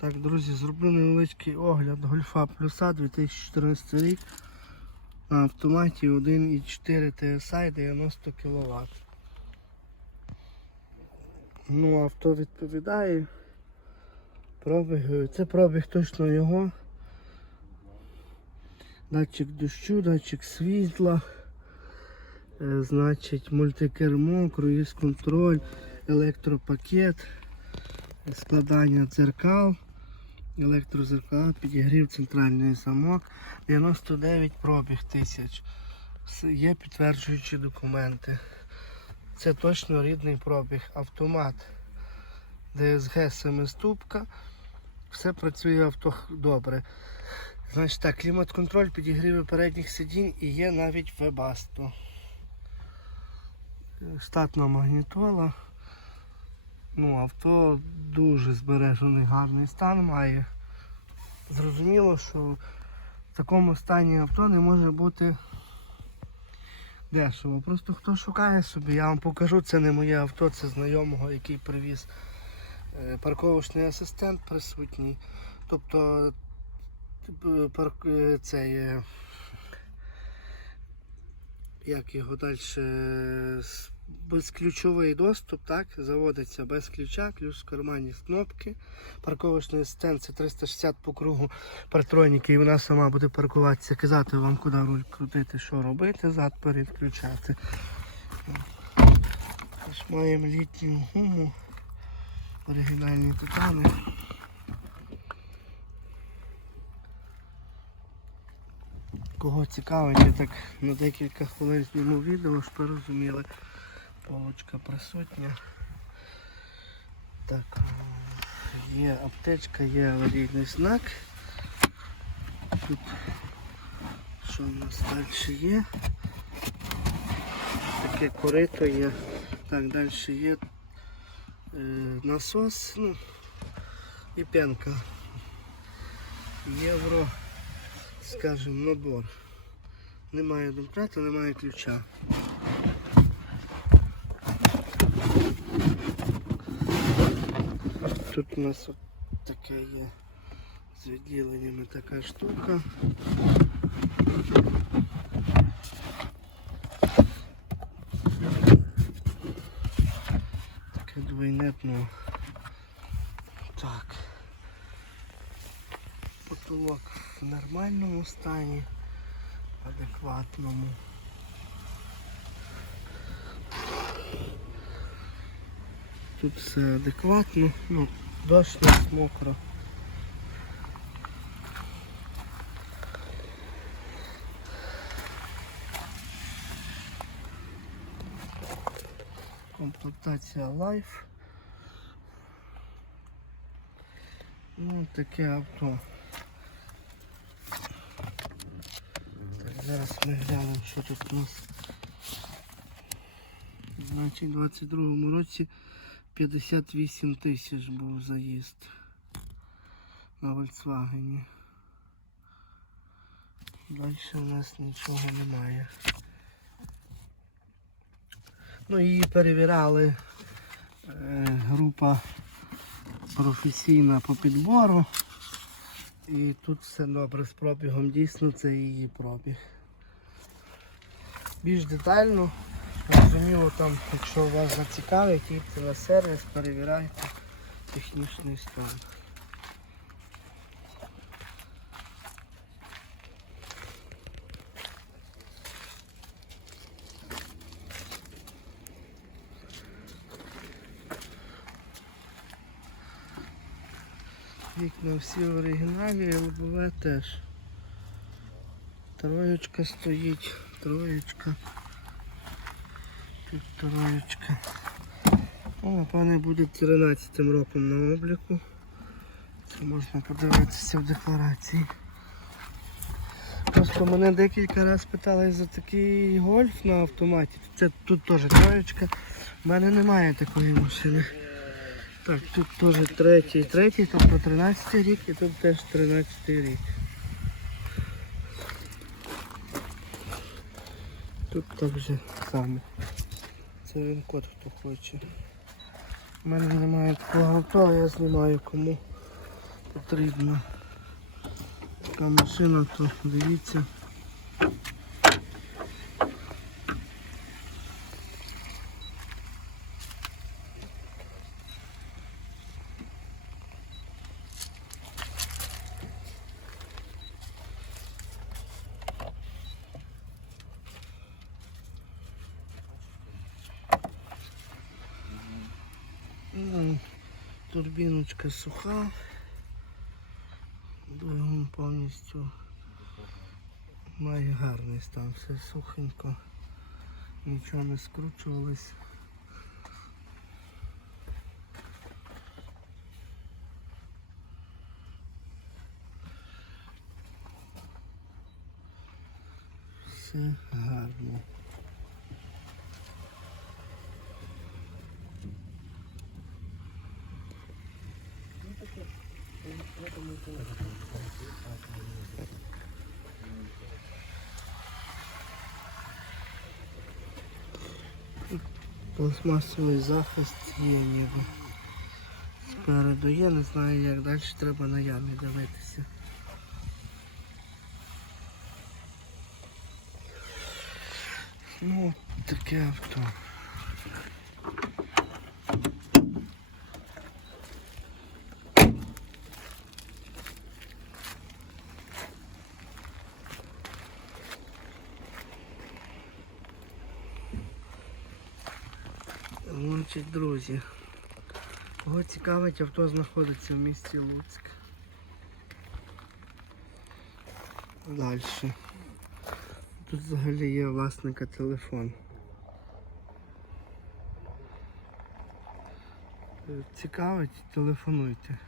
Так, друзі, зроблю невеличкий огляд Гольфа Плюса 2014 рік на автоматі 1.4 TSI 90 кВт. Ну, авто відповідає. Пробіг, це пробіг точно його. Датчик дощу, датчик світла, е, значить мультикермо, круїз контроль, електропакет, складання дзеркал, електрозеркала, підігрів центральний замок, 99 пробіг тисяч. Є підтверджуючі документи. Це точно рідний пробіг. Автомат. ДСГ семиступка. Все працює авто добре. Значить так, клімат-контроль, підігріви передніх сидінь і є навіть вебасто. Штатна магнітола. Ну, авто дуже збережений гарний стан має. Зрозуміло, що в такому стані авто не може бути дешево. Просто хто шукає собі, я вам покажу, це не моє авто, це знайомого, який привіз е, парковочний асистент присутній. Тобто е, парк, е, цей, е, як його далі, безключовий доступ, так, заводиться без ключа, ключ в кармані з кнопки. Парковочний асистент це 360 по кругу партроніки, і вона сама буде паркуватися, казати вам, куди руль крутити, що робити, зад передключати. Ось маємо літню гуму, оригінальні титани. Кого цікавить, я так на декілька хвилин зніму відео, щоб розуміли. Полочка присутня. Так, є аптечка, є аварійний знак. Тут що в нас далі є? Таке корито є. Так, далі є е, насос ну, і пенка. Євро, скажімо, набор. Немає домкрата, немає ключа. Тут у нас от таке є з відділеннями така штука. Таке двойне. Так. Потолок в нормальному стані, адекватному. Тут все адекватно, ну, дощ нас мокро. Комплектація Life. Ну, таке авто. Так, зараз ми глянемо, що тут у нас. Значить, у 22-му році 58 тисяч був заїзд на Volkswagen. Далі у нас нічого немає. Ну її перевіряли е, група професійна по підбору. І тут все добре з пробігом, дійсно це її пробіг. Більш детально, зрозуміло, там, якщо вас зацікавить, їдьте на сервіс, перевіряйте технічний стан. Вікна всі в оригіналі, лобове теж. Троєчка стоїть, троєчка. Тут троєчка. О, напевне буде 13 роком на обліку. Це можна подивитися в декларації. Просто мене декілька разів питали за такий гольф на автоматі. Це тут теж троєчка. У мене немає такої машини. Так, тут теж третій, третій, тобто 13 рік і тут теж 13 рік. Тут так же само. Це він код хто хоче. У мене немає такого авто, а я знімаю кому потрібно. така машина, то дивіться. Ну, турбіночка суха. Двигун повністю має гарний стан, все сухенько, нічого не скручувалось. Все гарно. Пластмасовий захист є ніби. Спереду є, не знаю як далі треба на ямі дивитися. Ну, таке авто. Значить, друзі. Кого цікавить, авто знаходиться в місті Луцьк. Далі. Тут взагалі є власника телефон. Е, Цікавить, телефонуйте.